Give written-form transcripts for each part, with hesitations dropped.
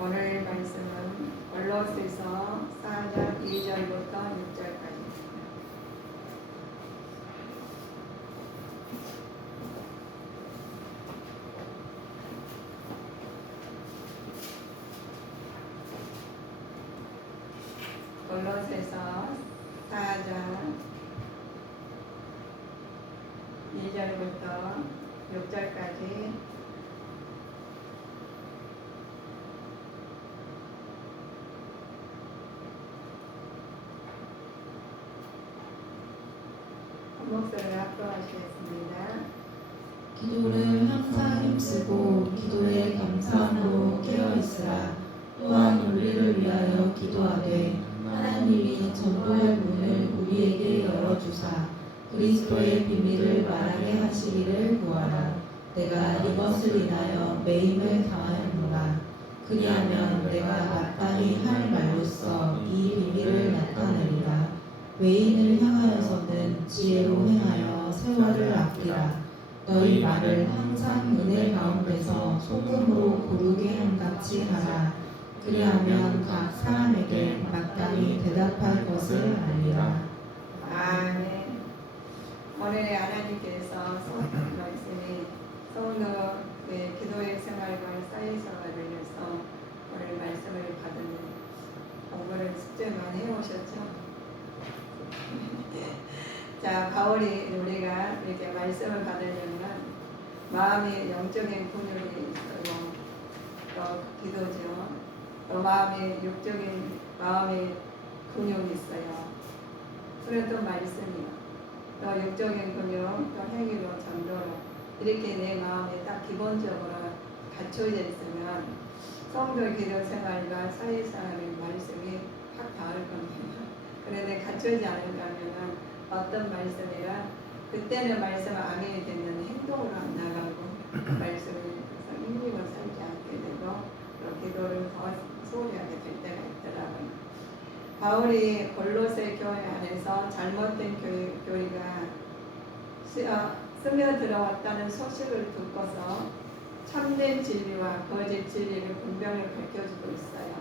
오늘 말씀은 골로새서 4장 2절부터 6절까지. 골로새서 4장 2절부터 6절까지. 목소리를 합독하시겠습니다. 기도를 항상 힘쓰고 기도에 감사함으로 깨어있으라. 또한 우리를 위하여 기도하되 하나님이 전도할 문을 우리에게 열어주사 그리스도의 비밀을 말하게 하시기를 구하라. 내가 이것을 인하여 매임을 당하였노라. 그리하면 내가 마땅히 할 말로써 이 비밀을 나타내리라. 외인을 향하여서는 지혜로 행하여 세월을 아끼라. 너희 말을 항상 은혜 가운데서 소금으로 고르게 함같이 하라. 그리하면 각 사람에게 마땅히 대답할 것을 알리라. 아멘. 오늘 하나님께서 말씀이 성도의 기도의 생활과 사회생활을 위해서 오늘 말씀을 받은 공부를 숙제만 해오셨죠? 자, 바울이 우리가 이렇게 말씀을 받으려면 마음의 영적인 근육이 있어요. 또 기도죠. 또 마음의 육적인 마음의 근육이 있어요. 그리고 또 말씀이요. 또 육적인 근육, 또 행위로 전도로 이렇게 내 마음에 딱 기본적으로 갖춰져 있으면 성도 기도 생활과 사회생활의 말씀이 확 닿을 겁니다. 그런데 갖춰지지 않는다면 어떤 말씀이라 그때는 말씀 아멘이 되면 행동으로 안 나가고 말씀을 힘입어 살지 않게 되고 또 기도를 더 소홀히 하게 될 때가 있더라고요. 바울이 골로새 교회 안에서 잘못된 교리가 스며들어왔다는 소식을 듣고서 참된 진리와 거짓 진리를 분명히 밝혀주고 있어요.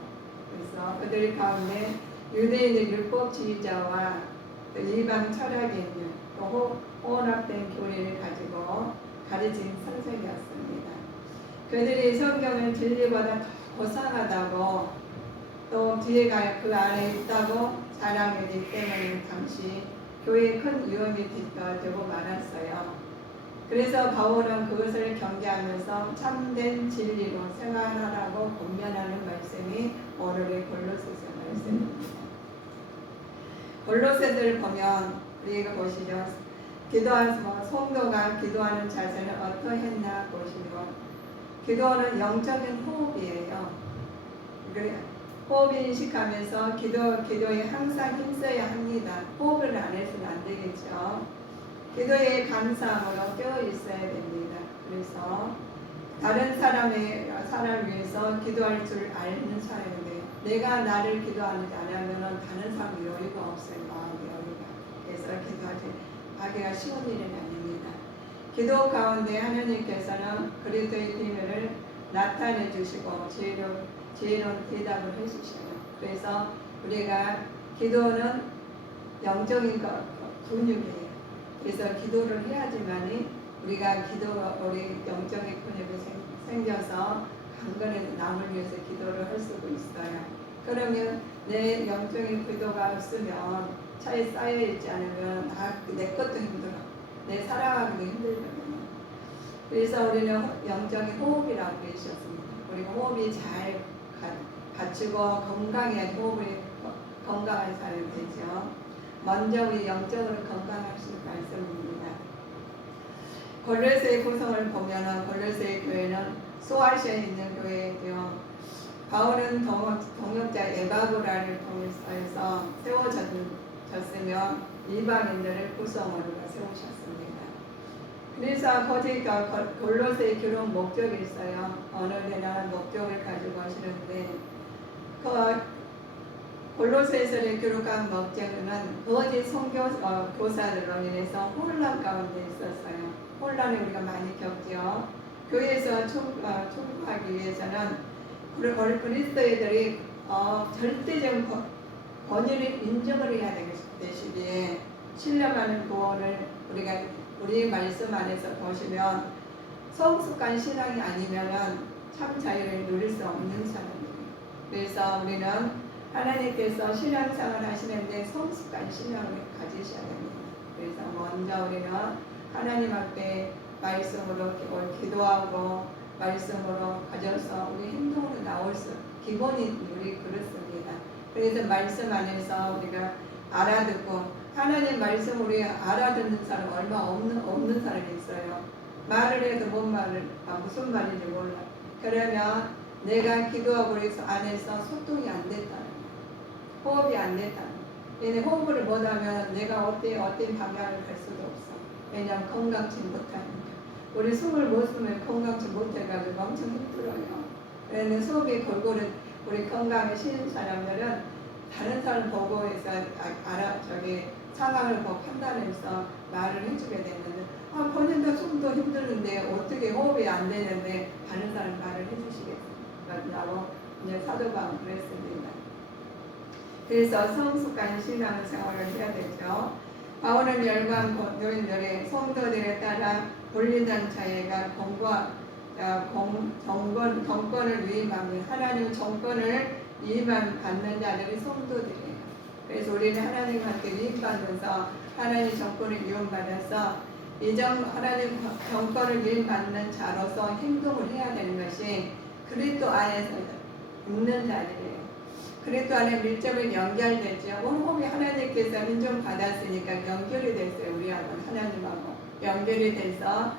그래서 그들 가운데 유대인의 율법주의자와 일반 철학인들 또 혼합된 교리를 가지고 가르친 선생이었습니다. 그들이 성경은 진리보다 더 고상하다고 또 뒤에가 그 안에 있다고 자랑하기 때문에 당시 교회에 큰 위험이 되고 말았어요. 그래서 바울은 그것을 경계하면서 참된 진리로 생활하라고 권면하는 말씀이 오늘의 골로새서 말씀입니다. 골로새들 보면 우리가 보시죠. 기도하는 성도가 기도하는 자세는 어떠했나 보시면 기도는 영적인 호흡이에요. 호흡 인식하면서 기도에 항상 힘써야 합니다. 호흡을 안 해서는 안 되겠죠. 기도에 감사함으로 깨어 있어야 됩니다. 그래서 다른 사람을 위해서 기도할 줄 아는 사람인데 내가 나를 기도하는지 안 하면 다른 사람 여유가 없어요. 마음의 여유가. 그래서 기도하기가 쉬운 일은 아닙니다. 기도 가운데 하나님께서는 그리스도의 비밀을 나타내 주시고 지혜로운 대답을 해주셔요. 그래서 우리가 기도는 영적인 근육이에요. 그래서 기도를 해야지만이 우리가 우리 영적인 근육이 생겨서 강건해서 남을 위해서 기도를 할 수도 있어요. 그러면 내 영적인 기도가 없으면 차에 쌓여있지 않으면 내 것도 힘들어. 내 살아가기도 힘들거든요. 그래서 우리는 영적인 호흡이라고 그러셨습니다. 우리 호흡이 잘 갖추고 건강해야 호흡이 건강한 사람이 되죠. 먼저 우리 영적으로 건강하실 말씀입니다. 골로새 구성을 보면 골로새 교회는 소아시아에 있는 교회이고요. 바울은 동역자 에바브라를 통해서 세워졌으며 이방인들을 구성으로 세우셨습니다. 그래서 골로새 교회 목적이 있어요. 어느 데나 목적을 가지고 하시는데 골로새서의 교육한 목적은 거짓 교사들로 인해서 혼란 가운데 있었어요. 혼란을 우리가 많이 겪죠. 교회에서 총구하기 위해서는 우리 그리스도인들이 절대적인 권위를 인정을 해야 되시기에 신령하는 구원을 우리 말씀 안에서 보시면 성숙한 신앙이 아니면은 참 자유를 누릴 수 없는 사람이에요. 그래서 우리는 하나님께서 신앙생활 하시는데 성숙한 신앙을 가지셔야 됩니다. 그래서 먼저 우리는 하나님 앞에 말씀으로 기도하고 말씀으로 가져서 우리 행동으로 나올 수 기본이 우리 그렇습니다. 그래서 말씀 안에서 우리가 알아듣고 하나님 말씀 우리 알아듣는 사람 얼마 없는 사람이 있어요. 말을 해도 무슨 말인지 몰라. 그러면 내가 기도하고 그래서 안에서 소통이 안 됐다는 거예요. 호흡이 안 됐다는 거예요. 얘네 호흡을 못하면 내가 어떤 방향을 갈 수도 없어. 왜냐하면 건강치 못하니까. 우리 숨을 못 쉬면 건강치 못해가지고 엄청 힘들어요. 그래서 속이 골고루 우리 건강에 쉬는 사람들은 다른 사람 보고 해서 상황을 보고 판단해서 말을 해주게 되는데 본인도 숨도 힘드는데 어떻게 호흡이 안 되는데 다른 사람 말을 해주시겠냐고 이제 사도 바울은 그랬습니다. 그래서 성숙한 신앙생활을 해야 되죠. 바울은 열방 교인들의 성도들에 따라 분리단체가 정권을 위임하며 하나님 정권을 위임받는 자들이 성도들이에요. 그래서 우리는 하나님한테 위임받아서 하나님 정권을 위임받아서 하나님 정권을 위임받는 자로서 행동을 해야 되는 것이 그리스도 안에서 있는 자들이에요. 그리스도 안에 밀접히 연결되죠. 온몸이 하나님께서 인정받았으니까 연결이 됐어요. 우리하고 하나님하고 연결이 돼서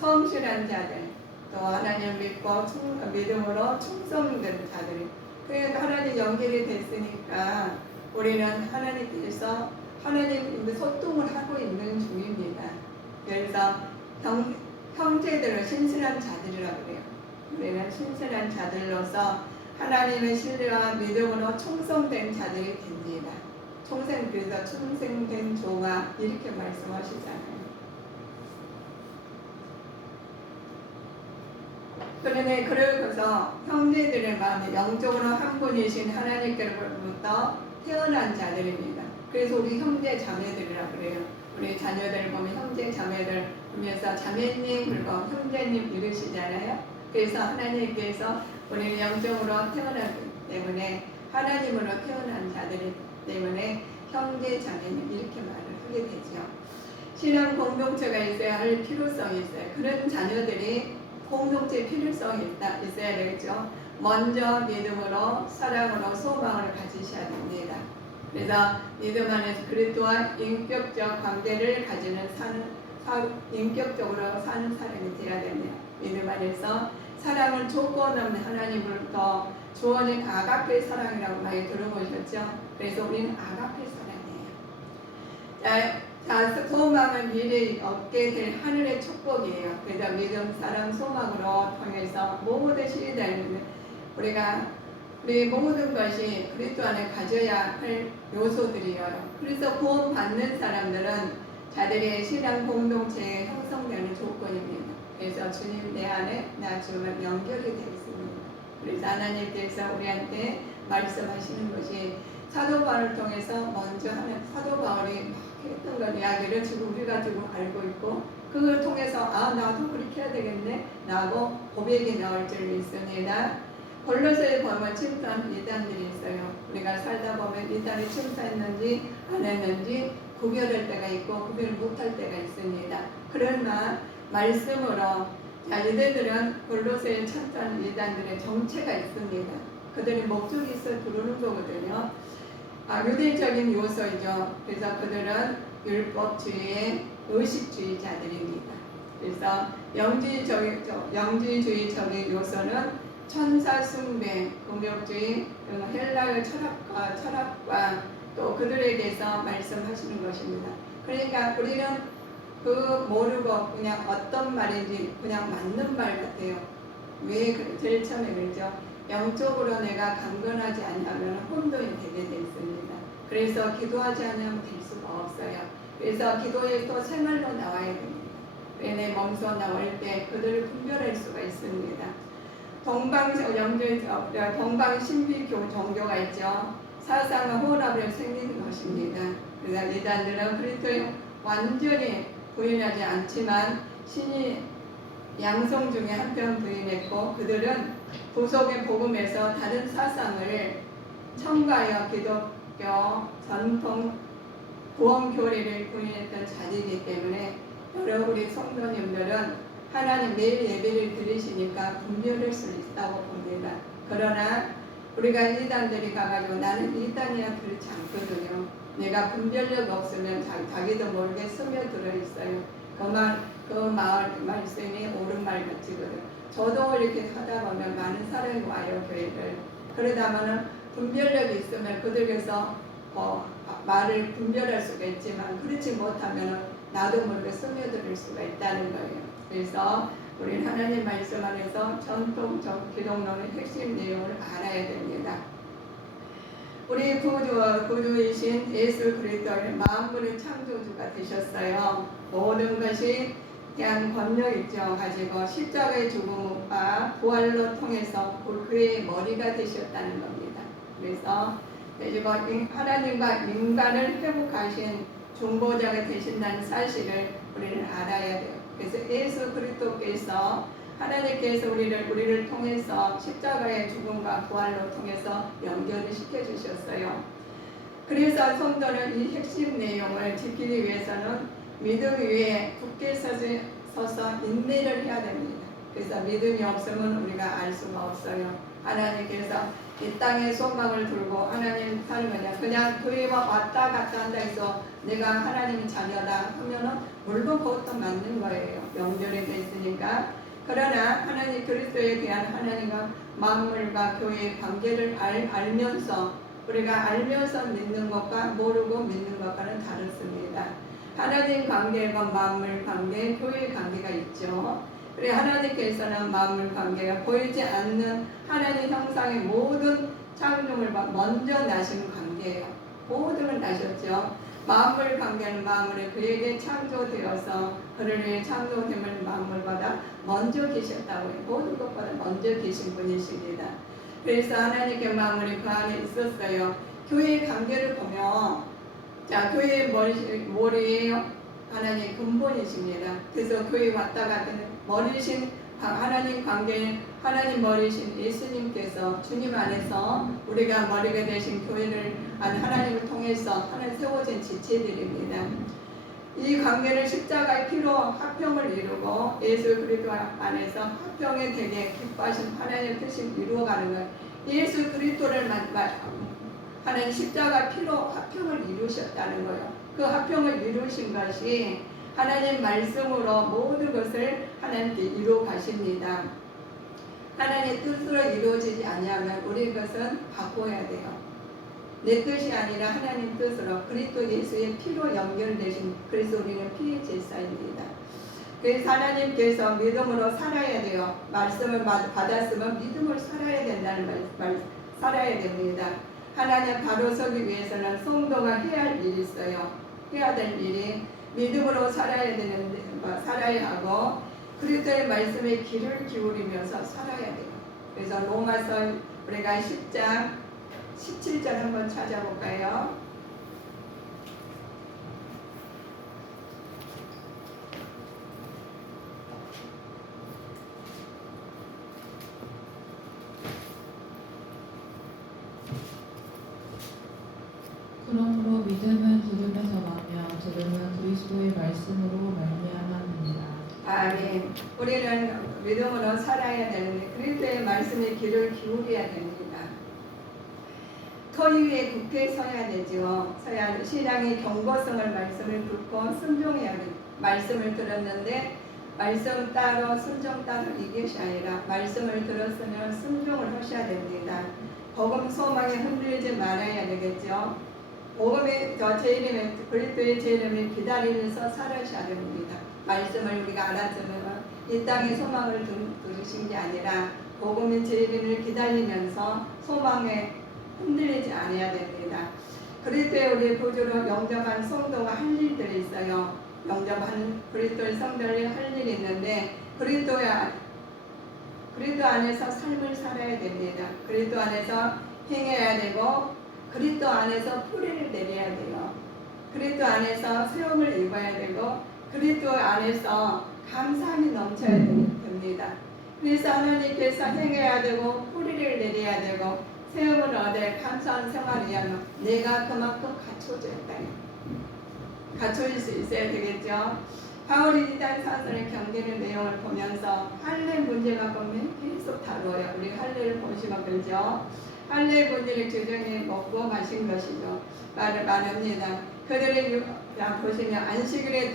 성실한 자들 또 하나님 믿고 믿음으로 충성된 자들이 그러니까 하나님 연결이 됐으니까 우리는 하나님께서 하나님 소통을 하고 있는 중입니다. 그래서 형제들은 신실한 자들이라고 그래요. 우리는 신실한 자들로서 하나님의 신뢰와 믿음으로 충성된 자들이 됩니다. 그래서 충성된 종아 이렇게 말씀하시잖아요. 그러니 그러고서 형제들의 마음에 영적으로 한 분이신 하나님께로부터 태어난 자들입니다. 그래서 우리 형제 자매들이라고 그래요. 우리 자녀들 보면 형제 자매들 보면서 자매님 그리고 형제님 이러시잖아요. 그래서 하나님께서 우리는 영적으로 태어났기 때문에 하나님으로 태어난 자들이기 때문에 형제 자매님 이렇게 말을 하게 되죠. 신앙 공동체가 있어야 할 필요성이 있어요. 그런 자녀들이 공동체 필요성이 있어야 되겠죠. 먼저 믿음으로 사랑으로 소망을 가지셔야 됩니다. 그래서 믿음 안에서 그리스도와 인격적 관계를 가지는 인격적으로 사는 사람이 되어야 됩니다. 믿음 안에서 사랑은 조건 없는 하나님으로부터 주어진 아가페 사랑이라고 많이 들어보셨죠? 그래서 우리는 아가페 사랑이에요. 자, 소망은 미래에 얻게 될 하늘의 축복이에요. 그래서 믿음, 사랑, 소망으로 통해서 모든 시대에 우리 모든 것이 그리스도 안에 가져야 할 요소들이에요. 그래서 구원받는 사람들은 자들의 신앙 공동체에 형성되는 조건입니다. 그래서 주님 내 안에 나 주님과 연결이 되어 있습니다. 그래서 하나님께서 우리한테 말씀하시는 것이 사도 바울을 통해서 먼저 하는 사도 바울이 했던 걸 이야기를 지금 우리가 지금 알고 있고 그걸 통해서 나도 그렇게 해야 되겠네 라고 고백이 나올 줄 믿습니다. 골로새에 보면 침투한 이단들이 있어요. 우리가 살다 보면 이단이 침투했는지 안 했는지 구별할 때가 있고 구별 못할 때가 있습니다. 그러나 말씀으로 이들은 골로새에 침투한 이단들의 정체가 있습니다. 그들의 목적이 있어 들어오는 거거든요. 유대적인 요소이죠. 그래서 그들은 율법주의의 의식주의자들입니다. 그래서 영지주의적인 요소는 천사 숭배, 공격주의, 헬라의 철학과 또 그들에게서 말씀하시는 것입니다. 그러니까 우리는 모르고 그냥 어떤 말인지 그냥 맞는 말 같아요. 왜 제일 처음에 그러죠? 영적으로 내가 강건하지 않으면 혼돈이 되게 되어 있습니다. 그래서 기도하지 않으면 될 수가 없어요. 그래서 기도에 또 생활로 나와야 됩니다. 왜 내 몸소 나올 때 그들을 분별할 수가 있습니다. 동방 신비교 종교가 있죠. 사상과 혼합을 생기는 것입니다. 그래서 이단들은 그리스도를 완전히 부인하지 않지만 신이 양성 중에 한 편 부인했고, 그들은 구속의 복음에서 다른 사상을 첨가하여 기독교 전통 구원 교리를 부인했던 자리이기 때문에 여러분 우리 성도님들은 하나님 매일 예배를 드리시니까 분별할 수 있다고 봅니다. 그러나 우리가 이단들이 가가지고 나는 이단이야 그렇지 않거든요. 내가 분별력 없으면 자기도 모르게 스며들어 있어요. 그 말씀이 옳은 말 같지거든요. 저도 이렇게 하다 보면 많은 사람이 와요, 교회를. 그러다가는 분별력이 있으면 그들께서 말을 분별할 수가 있지만, 그렇지 못하면 나도 모르게 스며들 수가 있다는 거예요. 그래서 우리는 하나님 말씀 안에서 전통적 기독론의 핵심 내용을 알아야 됩니다. 우리 구주이신 예수 그리스도의 만물의 창조주가 되셨어요. 모든 것이 대한 권력 있죠. 가지고 십자가의 죽음과 부활로 통해서 그의 머리가 되셨다는 겁니다. 그래서 하나님과 인간을 회복하신 중보자가 되신다는 사실을 우리는 알아야 돼요. 그래서 예수 그리스도께서 하나님께서 우리를 통해서 십자가의 죽음과 부활로 통해서 연결을 시켜주셨어요. 그래서 성도는 이 핵심 내용을 지키기 위해서는 믿음 위에 굳게 서서 인내를 해야 됩니다. 그래서 믿음이 없으면 우리가 알 수가 없어요. 하나님께서 이 땅에 소망을 두고 하나님 삶을 그냥 교회와 왔다 갔다 한다 해서 내가 하나님의 자녀다 하면은 물론 그것도 맞는 거예요. 연결이 돼 있으니까. 그러나 하나님 그리스도에 대한 하나님과 만물과 교회의 관계를 알면서 우리가 알면서 믿는 것과 모르고 믿는 것과는 다릅니다. 하나님 관계가 만물 관계, 교회 관계가 있죠. 그래 하나님께서는 만물 관계가 보이지 않는 하나님 형상의 모든 창조물을 먼저 나신 관계예요. 모든 걸 나셨죠. 만물 관계는 만물에 그에게 창조되어서 그를 위해 창조됨을 만물보다 먼저 계셨다고 해요. 모든 것보다 먼저 계신 분이십니다. 그래서 하나님께 만물이 그 안에 있었어요. 교회의 관계를 보면 교회의 머리예요. 하나님의 근본이십니다. 그래서 교회 왔다 갔다 머리신 하나님 관계, 하나님 머리신 예수님께서 주님 안에서 우리가 머리가 되신 교회를 하나님을 통해서 하나님 세워진 지체들입니다. 이 관계를 십자가의 피로 합평을 이루고 예수 그리스도 안에서 합평에 되게 기뻐하신 하나님의 뜻을 이루어가는 것. 예수 그리스도를 하나님 십자가 피로 합평을 이루셨다는 거예요. 그 합평을 이루신 것이 하나님 말씀으로 모든 것을 하나님께 이루어 가십니다. 하나님의 뜻으로 이루어지지 아니하면 우리 것은 바꿔야 돼요. 내 뜻이 아니라 하나님 뜻으로 그리스도 예수의 피로 연결되신, 그래서 우리는 피의 제사입니다. 그래서 하나님께서 믿음으로 살아야 돼요. 말씀을 받았으면 믿음으로 살아야 된다는 살아야 됩니다. 하나님 바로 서기 위해서는 성도가 해야 할 일이 있어요. 해야 될 일이 믿음으로 살아야 하고 그리스도의 말씀에 귀를 기울이면서 살아야 돼요. 그래서 로마서 우리가 10장 17절 한번 찾아볼까요? 그러므로 믿음은 들음에서 나며 들음은 그리스도의 말씀으로 말미암았느니라. 아멘. 우리는 믿음으로 살아야 되는데 그리스도의 말씀에 귀를 기울여야 됩니다. 터위 위에 굳게 서야 되죠. 신앙의 경고성을 말씀을 듣고 순종해야 돼요. 말씀을 들었는데 말씀 따로 순종 따로 이것이 아니라 말씀을 들었으면 순종을 하셔야 됩니다. 복음 소망에 흔들리지 말아야 되겠죠. 복음의 그리스도의 제 이름을 기다리면서 살아셔야 됩니다. 말씀을 우리가 알았으면 이 땅의 소망을 들으신 게 아니라 복음의 제 이름을 기다리면서 소망에 흔들리지 않아야 됩니다. 그리스도의 우리 구주로 영접한 성도가 할 일들이 있어요. 영접한 그리스도의 성도를 할 일이 있는데 그리스도의 그리스도 안에서 삶을 살아야 됩니다. 그리스도 안에서 행해야 되고 그리스도 안에서 뿌리를 내려야 돼요. 그리스도 안에서 세움을 입어야 되고 그리스도 안에서 감사함이 넘쳐야 됩니다. 그래서 하나님께서 행해야 되고 뿌리를 내려야 되고 세움을 얻어 감사한 생활이야말로 내가 그만큼 갖춰져야 돼요. 갖춰질 수 있어야 되겠죠. 바울이 이단 사선을 견디는 내용을 보면서 할례 문제 갖고 계속 다루어요. 우리 할례를 보시면 그렇죠. 할례 문제를 주정에 먹고 마신 것이죠. 말합니다. 그들의 보시면 안식일에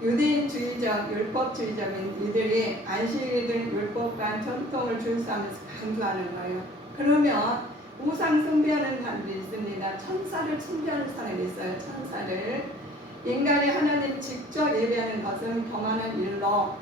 유대인주의적 율법주의적인 이들이 안식일을 율법과 전통을 준수하면서 강조하는 거예요. 그러면 우상 숭배하는 사람들이 있습니다. 천사를 숭배하는 사람이 있어요. 천사를 인간이 하나님 직접 예배하는 것은 범하는 일로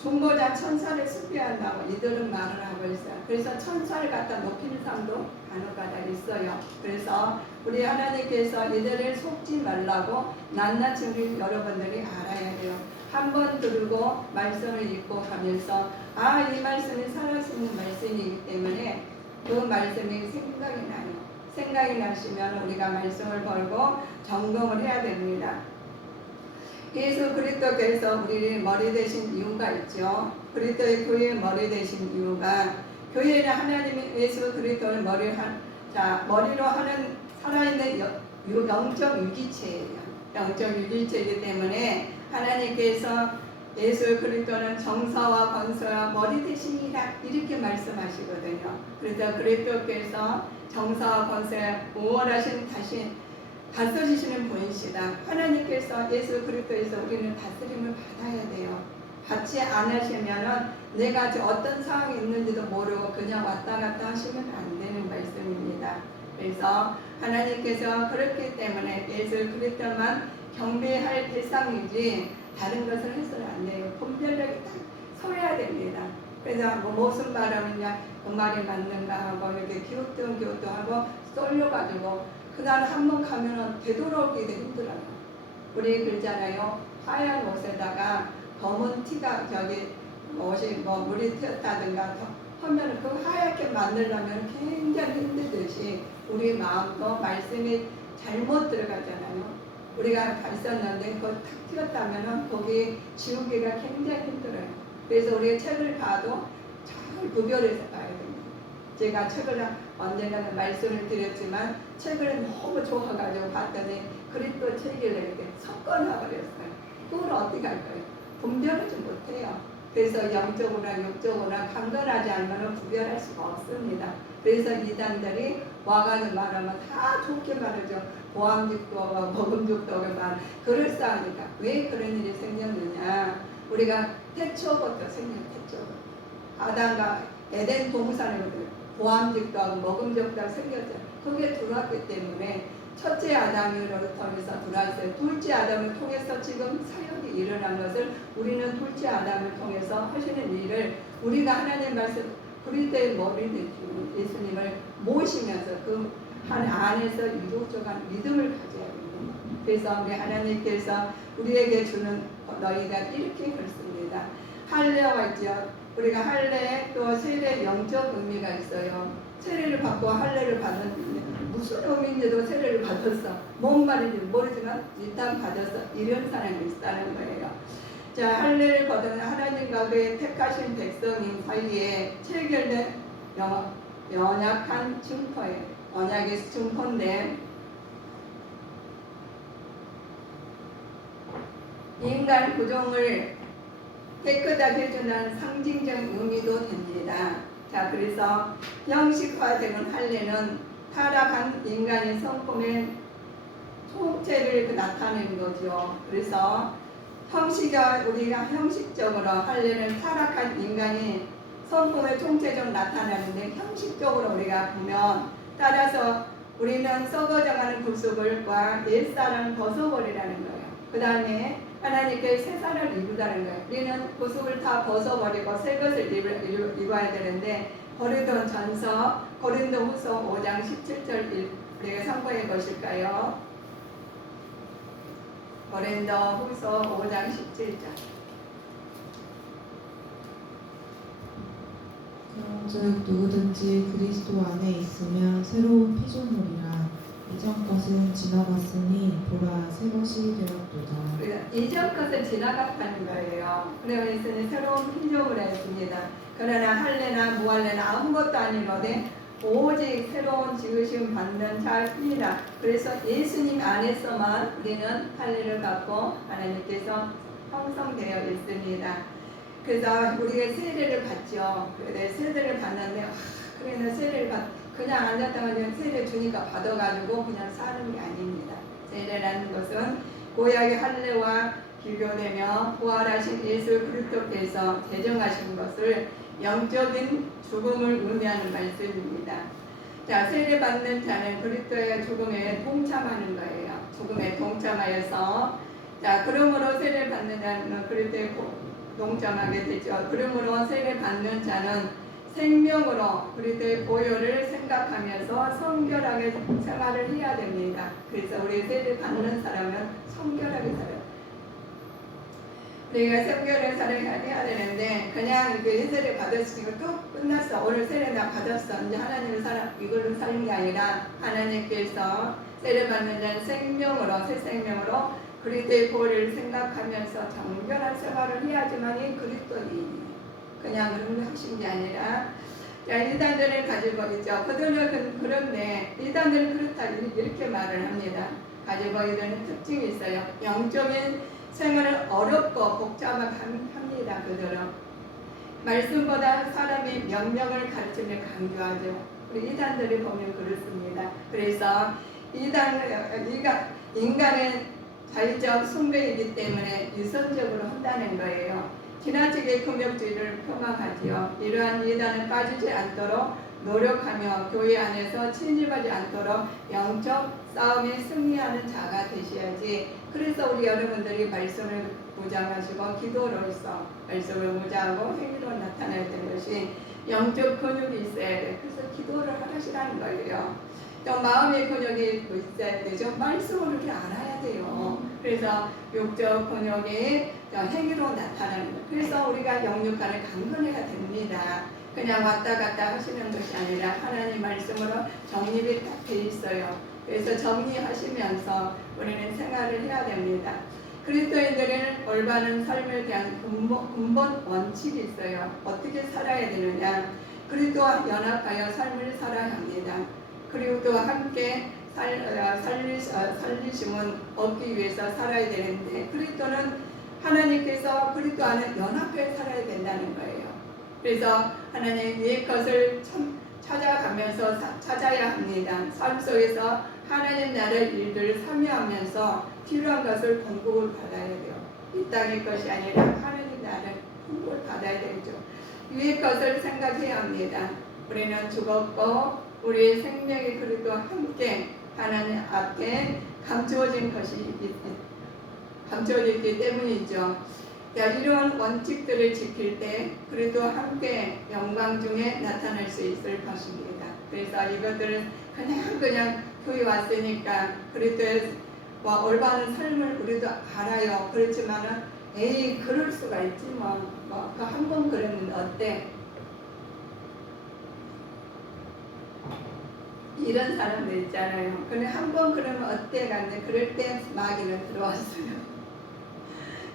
중보자 천사를 숭배한다고 이들은 말을 하고 있어요. 그래서 천사를 갖다 높이는 사람도 간혹가다 있어요. 그래서 우리 하나님께서 이들을 속지 말라고 낱낱이 우리 여러분들이 알아야 돼요. 한번 들고 말씀을 읽고 가면서 이 말씀이 살아있는 말씀이기 때문에 그 말씀이 생각이 나요. 생각이 나시면 우리가 말씀을 걸고 점검을 해야 됩니다. 예수 그리스도께서 우리의 머리 되신 이유가 있죠. 그리스도의 교회의 머리 되신 이유가 교회는 하나님이 예수 그리스도를 머리로 하는 살아있는 영적 유기체예요. 영적 유기체이기 때문에 하나님께서 예수 그리스도는 정사와 권세와 머리 되십니다. 이렇게 말씀하시거든요. 그래서 그리스도께서 정사와 권세와 원하신 다스리시는 분이시다. 하나님께서 예수 그리스도에서 우리는 다스림을 받아야 돼요. 받지 않으시면은 내가 어떤 상황이 있는지도 모르고 그냥 왔다 갔다 하시면 안 되는 말씀입니다. 그래서 하나님께서 그렇기 때문에 예수 그리스도만 경배할 대상이지 다른 것을 해서는 안 돼요. 분별력이 딱 서야 됩니다. 그래서 무슨 말하느냐 그 말이 맞는가 하고 이렇게 기웃뚱하고 쏠려가지고 그날 한번 가면은 되돌아오기도 힘들어요. 우리 그러잖아요. 하얀 옷에다가 검은 티가 옷이 물이 튀었다든가 하면 그 하얗게 만들려면 굉장히 힘들듯이 우리 마음도 말씀이 잘못 들어가잖아요. 우리가 있었는데 그거 탁 튀었다면은 거기 지우기가 굉장히 힘들어요. 그래서 우리 책을 봐도 잘 구별해서 봐야 됩니다. 제가 책을 언젠가는 말씀을 드렸지만 책을 너무 좋아가지고 봤더니 그리스도 책이래 이렇게 섞어놔 버렸어요. 그걸 어떻게 할 거예요? 분별하지 못해요. 그래서 영적으로나 육적으로나 강건하지 않으면 구별할 수가 없습니다. 그래서 이단들이 와가지고 말하면 다 좋게 말하죠. 보암직도 하고 먹음직도 하고 그럴싸하니까. 왜 그런 일이 생겼느냐. 우리가 태초부터 태초부터 아담과 에덴 동산이거든요. 보암직도 하고 먹음직도 하고 생겼잖아요. 그게 들어왔기 때문에 첫째 아담을 통해서 들어왔어요. 둘째 아담을 통해서 지금 사역이 일어난 것을 우리는 둘째 아담을 통해서 하시는 일을 우리가 하나님 말씀 그리스도의 머리 되신 예수님을 모시면서 그 안에서 이루어져간 믿음을 가져야 됩니다. 그래서 우리 하나님께서 우리에게 주는 너희가 이렇게 그렇습니다. 할례와 있죠. 우리가 할례 또 세례 영적 의미가 있어요. 세례를 받고 할례를 받는 무슨 의미인지도 세례를 받았어. 뭔 말인지 모르지만 일단 받았어. 이런 사람이 있다는 거예요. 자, 할례를 받은 하나님과 그의 택하신 백성인 사이에 체결된 연약한 증거예요. 언약의 증거인데 인간 구종을 깨끗하게 해주는 상징적 의미도 됩니다. 자, 그래서 형식화되는 할례는 타락한 인간의 성품의 총체를 나타내는 거죠. 그래서 우리가 형식적으로 할례는 타락한 인간이 성품의 총체적으로 나타나는데 형식적으로 우리가 보면 따라서 우리는 썩어져가는 구속을과 옛사람을 벗어버리라는 거예요. 그 다음에 하나님께 새 사람을 입으라는 거예요. 우리는 구속을 다 벗어버리고 새 것을 입어야 되는데 고린도후서 5장 17절 우리가 참고해 보실까요? 고린도후서 5장 17절 즉 누구든지 그리스도 안에 있으면 새로운 피조물이라 이전 것은 지나갔으니 보라 새 것이 되었도다. 이전 것을 지나갔다는 거예요. 그러면서 새로운 피조물이 있습니다. 그러나 할례나 무할례나 아무것도 아니로되 오직 새로운 지으심 받는 자입니다. 그래서 예수님 안에서만 우리는 할례를 갖고 하나님께서 형성되어 있습니다. 그래서 우리가 세례를 받죠. 그래 세례를 받는데 그래는 세례를 그냥 앉았다가 그냥 세례 주니까 받아가지고 그냥 사는 게 아닙니다. 세례라는 것은 구약의 할례와 비교되며 부활하신 예수 그리스도께서 제정하신 것을 영적인 죽음을 의미하는 말씀입니다. 자, 세례 받는 자는 그리스도의 죽음에 동참하는 거예요. 죽음에 동참하여서 자, 그러므로 세례 받는 자는 그리스도에 동참하게 되죠. 그러므로 세례 받는 자는 생명으로 그리스도의 보혈을 생각하면서 성결하게 생활을 해야 됩니다. 그래서 우리 세례 받는 사람은 성결하게 살아요. 우리가 성결하게 살아야 되는데 그냥 이렇게 세례 받았으니까 또 끝났어. 오늘 세례 나 받았어. 이제 하나님의 사람 이걸로 사는 게 아니라 하나님께서 세례 받는 자는 생명으로 새 생명으로 그리스도의 보혈을 생각하면서 정결한 생활을 해야지만이 그리스도인이에요. 그냥 그런 거 하신 게 아니라 이단들을 가지고 있죠. 그들은 그런데 이단들은 그렇다 이렇게 말을 합니다. 가지고 있는 특징이 있어요. 영적인 생활을 어렵고 복잡합니다. 그들은 말씀보다 사람이 명령을 가르침을 강조하죠. 우리 이단들을 보면 그렇습니다. 그래서 인간의 자의적 숭배이기 때문에 유선적으로 한다는 거예요. 지나치게 금욕주의를 표방하지요. 이러한 이단은 빠지지 않도록 노력하며 교회 안에서 침입하지 않도록 영적 싸움에 승리하는 자가 되셔야지. 그래서 우리 여러분들이 말씀을 무장하시고 기도로서 말씀을 무장하고 행위로 나타나야 되는 것이 영적 근육이 있어야 돼. 그래서 기도를 하시라는 거예요. 또 마음의 근육이 있어야 되죠. 말씀을 이렇게 알아야 돼요. 그래서 육적 근육이 행위로 나타나는 거예요. 그래서 우리가 영육간을 강건해야 됩니다. 그냥 왔다 갔다 하시는 것이 아니라 하나님 말씀으로 정립이 딱 돼 있어요. 그래서 정리하시면서 우리는 생활을 해야 됩니다. 그리스도인들은 올바른 삶에 대한 근본 원칙이 있어요. 어떻게 살아야 되느냐. 그리스도와 연합하여 삶을 살아야 합니다. 그리고 또 함께 살리심은 얻기 위해서 살아야 되는데 그리스도는 하나님께서 그리스도 안에 연합해 살아야 된다는 거예요. 그래서 하나님 이 것을 찾아가면서 찾아야 합니다. 삶 속에서 하나님 나라의 일들을 참여하면서 필요한 것을 공급을 받아야 돼요. 이 땅의 것이 아니라 하나님 나라의 공급을 받아야 되죠. 위의 것을 생각해야 합니다. 우리는 죽었고 우리의 생명이 그리스도와 함께 하나님 앞에 감추어진 것이 감추어졌기 때문이죠. 이러한 원칙들을 지킬 때 그리스도와 함께 영광 중에 나타날 수 있을 것입니다. 그래서 이것들을 그냥 교회 왔으니까 그리스도와 올바른 삶을 우리도 알아요. 그렇지만은 에이 그럴 수가 있지 뭐 그 한 번 그러면 어때? 이런 사람들 있잖아요. 근데 한 번 그러면 어때? 근데 그럴 때 마귀는 들어왔어요.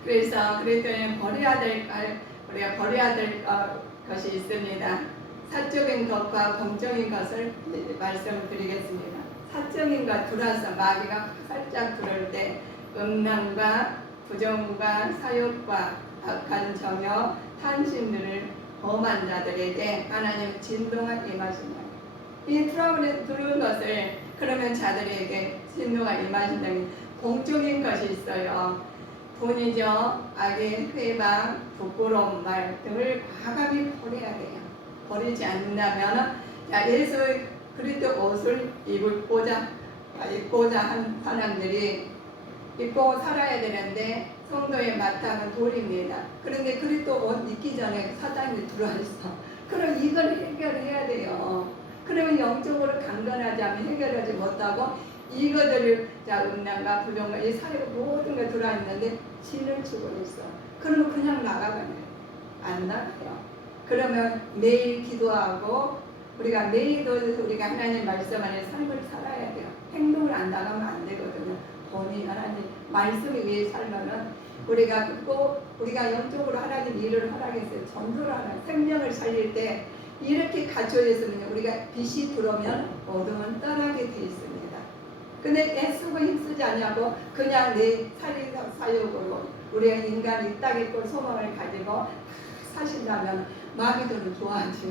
그래서 그랬더니 우리가 버려야 될 것이 있습니다. 사적인 것과 공적인 것을 말씀을 드리겠습니다. 사적인 것 들어와서 마귀가 살짝 들어올 때 음란과 부정과 사욕과 악한 정욕, 탐심들을 범한 자들에게 하나님 진노가 임하신다. 이 트러블에 들어온 것을 그러면 자들에게 진노가 임하신다는 공적인 것이 있어요. 돈이죠. 악의 회방, 부끄러운 말 등을 과감히 버려야 돼요. 버리지 않는다면 예수 그리스도 옷을 입고자 한 사람들이 입고 살아야 되는데 성도의 마땅한 도리입니다. 그런데 그리스도 옷 입기 전에 사단이 들어왔어. 그럼 이걸 해결해야 돼요. 그러면 영적으로 강건하지 않으면 해결하지 못하고 이거들을 음란과 부정과 이 사회가 모든 게 들어와 있는데 진을 치고 있어. 그러면 그냥 나가면 안 나가요. 그러면 매일 기도하고 우리가 매일도 우리가 하나님 말씀 안에 삶을 살아야 돼요. 행동을 안 나가면 안 되거든요. 본인 하나님 말씀 위에 살면은 우리가 꼭 우리가 영적으로 하나님 일을 허락했어요. 전도를 하나 생명을 살릴 때 이렇게 갖춰져 있으면 우리가 빛이 들어오면 어둠은 떠나게 돼 있습니다. 근데 애쓰고 힘쓰지 않냐고 그냥 내 사역으로 우리가 인간 이 땅에 꼴 소망을 가지고 사신다면 마귀들은 좋아하죠.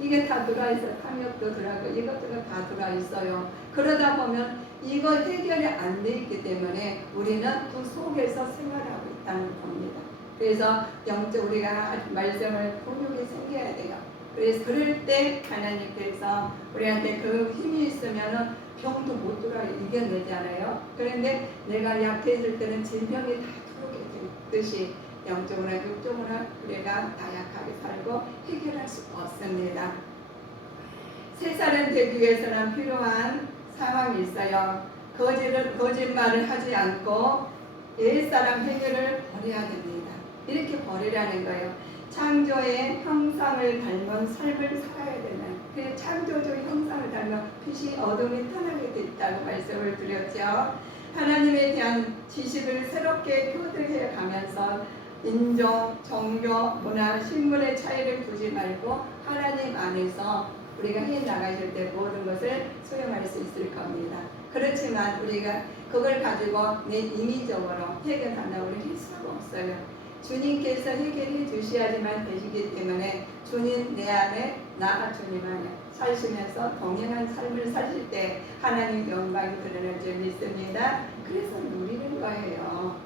이게 다 들어있어요. 탐욕도 들어가고 이것저것 다 들어있어요. 그러다 보면 이거 해결이 안 돼 있기 때문에 우리는 그 속에서 생활하고 있다는 겁니다. 그래서 영적 우리가 말씀을 분명히 생겨야 돼요. 그래서 그럴 때 하나님께서 우리한테 그 힘이 있으면은 병도 못 들어 이겨내잖아요. 그런데 내가 약해질 때는 질병이 다 들어오게 되듯이 영적으로나 육적으로나 우리가 다약하게 살고 해결할 수 없습니다. 세살은 되기 위해서는 필요한 상황이 있어요. 거짓말을 하지 않고 옛사람 행위를 버려야 됩니다. 이렇게 버리라는 거예요. 창조의 형상을 닮은 삶을 살아야 되는 그 창조적 형상을 닮은 빛이 어둠이 떠나게 돼 있다고 말씀을 드렸죠. 하나님에 대한 지식을 새롭게 교육해 가면서 인종, 종교, 문화, 신분의 차이를 두지 말고 하나님 안에서 우리가 해 나가실 때 모든 것을 수용할 수 있을 겁니다. 그렇지만 우리가 그걸 가지고 내 인위적으로 해결한다고 할 수가 없어요. 주님께서 해결해 주셔야지만 되시기 때문에 주님 내 안에 나 주님 안에 사시면서 동행한 삶을 사실 때 하나님 영광이 드러날 줄 믿습니다. 그래서 누리는 거예요.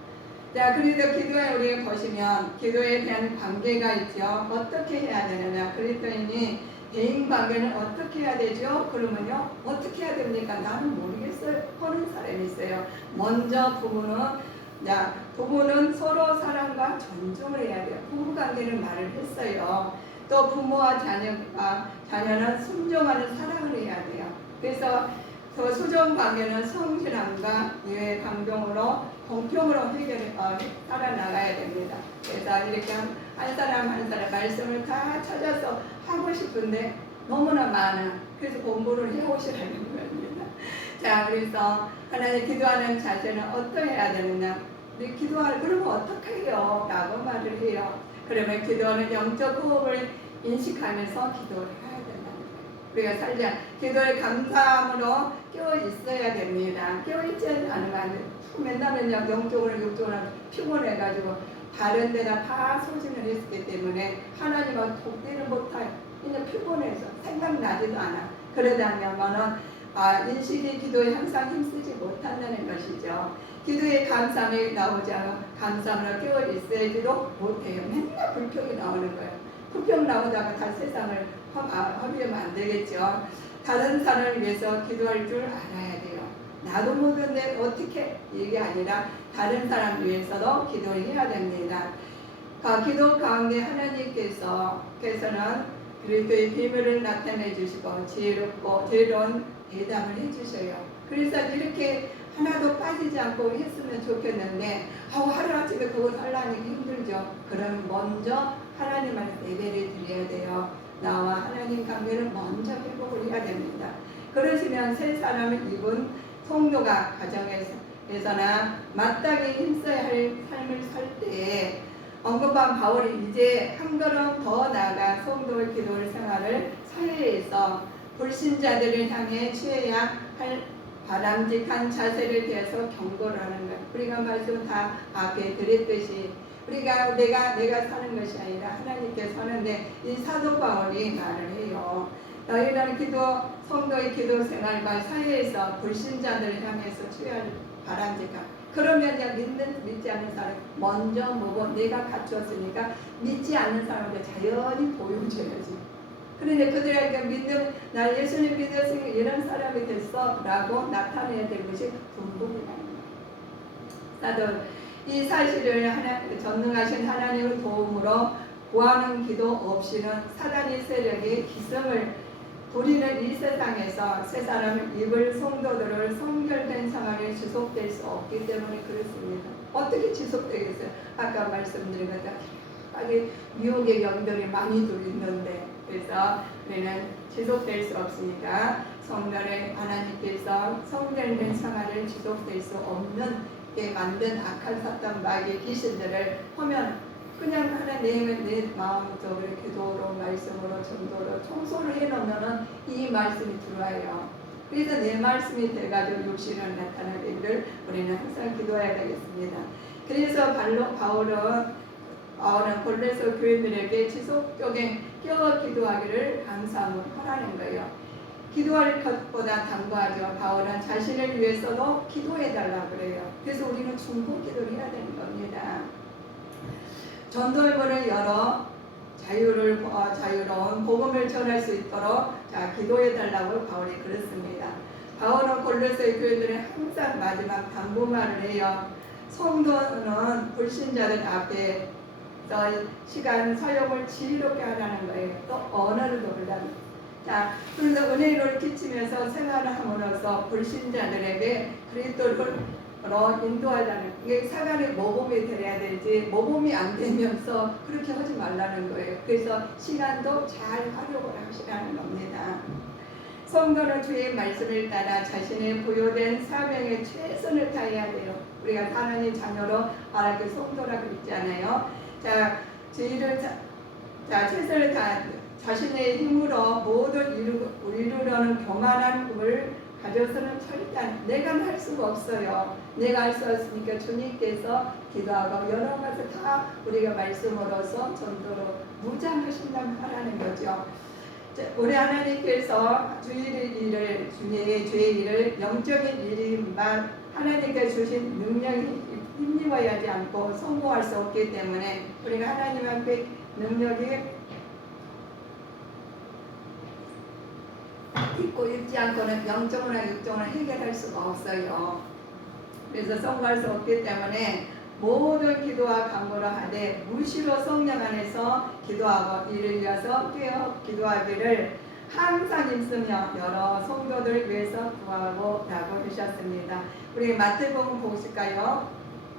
자, 그래도 기도에 우리가 보시면 기도에 대한 관계가 있죠. 어떻게 해야 되느냐. 그랬더니 대인 관계는 어떻게 해야 되죠? 그러면요, 어떻게 해야 됩니까? 나는 모르겠어요. 하는 사람이 있어요. 먼저 부부는 서로 사랑과 존중을 해야 돼요. 부부 관계는 말을 했어요. 또 부모와 자녀는 순종하는 사랑을 해야 돼요. 그래서 그 수종 관계는 성실함과 예외 강경으로 공평으로 살아나가야 됩니다. 그래서 이렇게 한 사람 한 사람 말씀을 다 찾아서 하고 싶은데 너무나 많아. 그래서 공부를 해오시라는 겁니다. 자, 그래서 하나님 기도하는 자세는 어떠해야 되느냐? 우리 그러면 어떻게 해요? 라고 말을 해요. 그러면 기도하는 영적 호흡을 인식하면서 기도를 해야 된다는 거예요. 우리가 살자 기도의 감사함으로 깨어 있어야 됩니다. 깨어 있지 않으면 안 돼요. 맨날 영적으로 육적으로 피곤해가지고 다른 데다 다 소진을 했기 때문에 하나님하고 독대를 못해요. 그냥 피곤해서 생각나지도 않아. 그러다면은 인식이 기도에 항상 힘쓰지 못한다는 것이죠. 기도에 감사함이 나오지 않아 감사함으로 깨어 있어야지도 못해요. 맨날 불평이 나오는 거예요. 불평 나오다가 다 세상을 허비하면 안 되겠죠. 다른 사람을 위해서 기도할 줄 알아야 돼요. 나도 모르는데 어떻게 이게 아니라 다른 사람 위해서도 기도를 해야 됩니다. 기도 가운데 하나님께서는 그리스도의 비밀을 나타내 주시고 지혜로운 대답을 해주셔요. 그래서 이렇게 하나도 빠지지 않고 했으면 좋겠는데 하루아침에 그걸 하려니까 힘들죠. 그럼 먼저 하나님한테 예배를 드려야 돼요. 나와 하나님 관계를 먼저 회복을 해야 됩니다. 그러시면 새 사람을 입은 성도가 가정에서나 마땅히 힘써야 할 삶을 살 때 언급한 바울이 이제 한 걸음 더 나아가 성도의 기도를 생활을 사회에서 불신자들을 향해 취해야 할 바람직한 자세를 대해서 경고를 하는 거예요. 우리가 말씀 다 앞에 드렸듯이 우리가 내가 사는 것이 아니라 하나님께 사는데 이 사도 바울이 말을 해요. 너희는 성도의 기도 생활과 사회에서 불신자들을 향해서 취할 바람직한 그러면 믿지 않는 사람 먼저 보고 내가 갖추었으니까 믿지 않는 사람한테 자연히 보여줘야지. 그런데 그들에게 나 예수님 믿었으니까 이런 사람이 됐어 라고 나타내야 될 것이 분복이라는 거예요. 이 사실을 전능하신 하나님의 도움으로 구하는 기도 없이는 사단의 세력이 기승을 부리는 이 세상에서 새 사람을 입을 성도들을 성결된 생활이 지속될 수 없기 때문에 그렇습니다. 어떻게 지속되겠어요? 아까 말씀드린 것처럼 하게 유혹의 영들이 많이 들있는데 그래서 우리는 지속될 수 없으니까 성전을 하나님께서 성전된 생활을 지속될 수 없는 게 만든 악한 사탄 마귀의 귀신들을 하면 그냥 하나님은 내 마음속으로 기도로 말씀으로 전도로 청소를 해놓으면은 이 말씀이 들어와요. 그래서 내 말씀이 돼가지고 육신을 나타나기를 우리는 항상 기도해야 되겠습니다. 그래서 바울은 골로새 교인들에게 지속적인 깨어 기도하기를 감사함으로 하라는 거예요. 기도할 것보다 당부하죠. 바울은 자신을 위해서도 기도해달라고 그래요. 그래서 우리는 중보 기도를 해야 되는 겁니다. 전도의 문을 열어 자유로운 복음을 전할 수 있도록 기도해달라고 바울이 그랬습니다. 바울은 골로새 교인들은 항상 마지막 당부말을 해요. 성도는 불신자들 앞에 시간 사용을 지혜롭게 하라는 거예요. 또 언어를 도르라는 거예요. 그래서 은혜를 끼치면서 생활을 함으로써 불신자들에게 그리스도를 인도하자는 이게 사관의 모범이 되어야 되지 모범이 안 되면서 그렇게 하지 말라는 거예요. 그래서 시간도 잘 활용을 하시라는 겁니다. 성도는 주의 말씀을 따라 자신의 부여된 사명에 최선을 다해야 돼요. 우리가 하나님 자녀로 하나님의 성도라고 있잖아요. 최선을 다 자신의 힘으로 모든 이루려는 교만한 꿈을 가져서는 절대 내가 할 수가 없어요. 내가 할 수 없으니까 주님께서 기도하고 여러 가지 다 우리가 말씀으로서 전도로 무장하신다면 하라는 거죠. 우리 하나님께서 주의 일을 영적인 일이만 하나님께 주신 능력이 힘입어야 하지 않고 성공할 수 없기 때문에 우리가 하나님 앞에 능력이 있고 있지 않고는 영적으로나 육적으로 해결할 수가 없어요. 그래서 성공할 수 없기 때문에 모든 기도와 간구를 하되 무시로 성령 안에서 기도하고 이를 위해서 깨어 기도하기를 항상 힘쓰며 여러 성도들 위해서 구하고 라고 하셨습니다. 우리 마태복음 보실까요?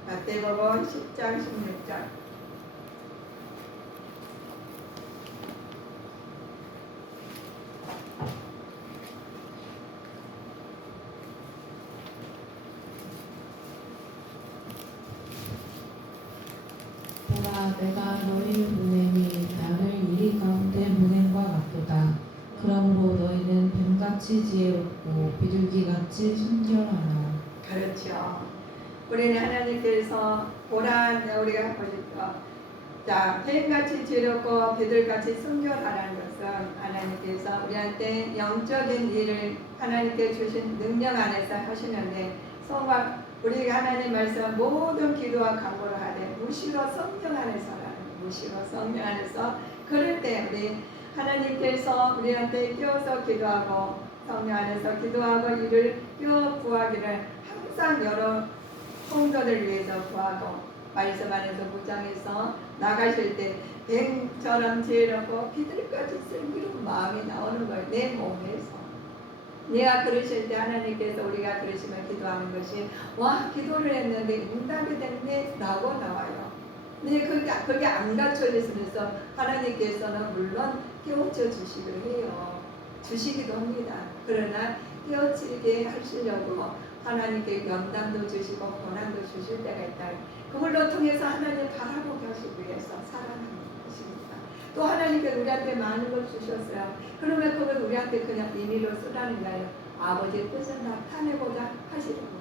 마태복음 10장 16절. 내가 너희를 보내니 나를 유리 가운데 보낸과 같도다. 그러므로 너희는 뱀같이 지혜롭고 비둘기같이 순결하라. 그렇죠. 우리는 하나님께서 우리가 보시죠. 뱀같이 지혜롭고 비둘기같이 순결하라는 것은 하나님께서 우리한테 영적인 일을 하나님께 주신 능력 안에서 하시는데 우리가 하나님 말씀 모든 기도와 간구를 하되 무시로 성령 안에서라는 무시로 성령 안에서 그럴 때 우리 하나님께서 우리한테 끼워서 기도하고 성령 안에서 기도하고 이를 끼워 구하기를 항상 여러 성도들 위해서 구하고 말씀 안에서 무장해서 나가실 때 뱀처럼 지혜롭고 비둘기같이 슬기로운 마음이 나오는 거예요. 내 몸에서. 내가 그러실 때 하나님께서 우리가 그러시면 기도하는 것이 와 기도를 했는데 응답이 됐네 라고 나와요. 근데 그게 안 갖춰져 있으면서 하나님께서는 물론 깨우쳐 주시기도 해요. 주시기도 합니다. 그러나 깨우치게 하시려고 하나님께 연단도 주시고 고난도 주실 때가 있다. 그걸로 통해서 하나님 바라보게 하시기 위해서 살아가는 것입니다. 또 하나님께서 우리한테 많은 걸 주셨어요. 그러면 그걸 우리한테 그냥 임의로 쓰라는 거예요. 아버지의 뜻을 나타내고자 하시는 거예요.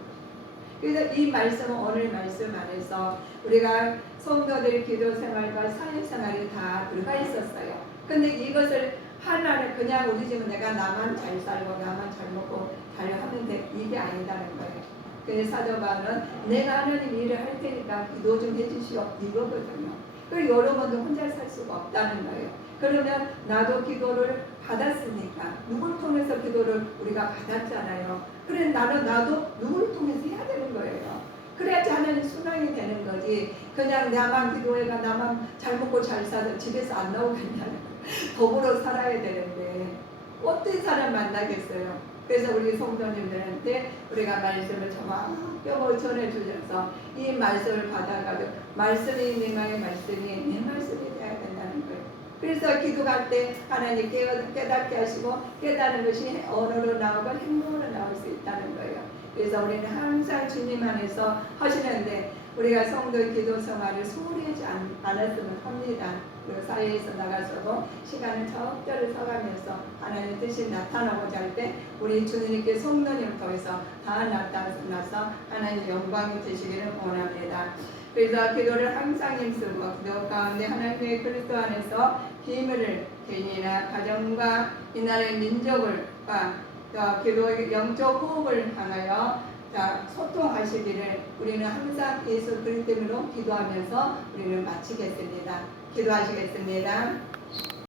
그래서 이 말씀은 오늘 말씀 안에서 우리가 성도들의 기도 생활과 사회 생활이 다 들어가 있었어요. 근데 이것을 하나를 그냥 우리 집은 내가 나만 잘 살고 나만 잘 먹고 잘 하면 돼. 이게 아니다는 거예요. 그래서 사도 바울은 내가 하나님 일을 할 테니까 기도 좀 해주시오 이거거든요. 그리고 여러분도 혼자 살 수가 없다는 거예요. 그러면 나도 기도를 받았으니까 누굴 통해서 기도를 우리가 받았잖아요. 그래 나도 누굴 통해서 해야 되는 거예요. 그래야지 하나님 순항이 되는 거지. 그냥 나만 기도해가 나만 잘 먹고 잘 살아 집에서 안 나오겠냐는 더불어 살아야 되는데 어떤 사람 만나겠어요. 그래서 우리 성도님들한테 우리가 말씀을 정확하게 전해주셔서 이 말씀을 받아가지고 말씀이 내 마음의 말씀이 내 말씀이 되어야 된다는 거예요. 그래서 기도할 때 하나님 깨닫게 하시고 깨닫는 것이 언어로 나오고 행동으로 나올 수 있다는 거예요. 그래서 우리는 항상 주님 안에서 하시는데 우리가 성도의 기도 생활을 소홀히 하지 않았으면 합니다. 그리고 사회에서 나가서도 시간을 적절히 써가면서 하나님의 뜻이 나타나고자 할 때 우리 주님께 성도님을 통해서 다 나타나서 하나님의 영광이 되시기를 원합니다. 그래서 기도를 항상 힘쓰고 기도 가운데 하나님의 그리스도 안에서 비밀을 개인이나 가정과 이 나라의 민족을 기도의 영적 호흡을 향하여 소통하시기를 우리는 항상 예수 그리스도로 기도하면서 우리는 마치겠습니다. 기도하시겠습니다.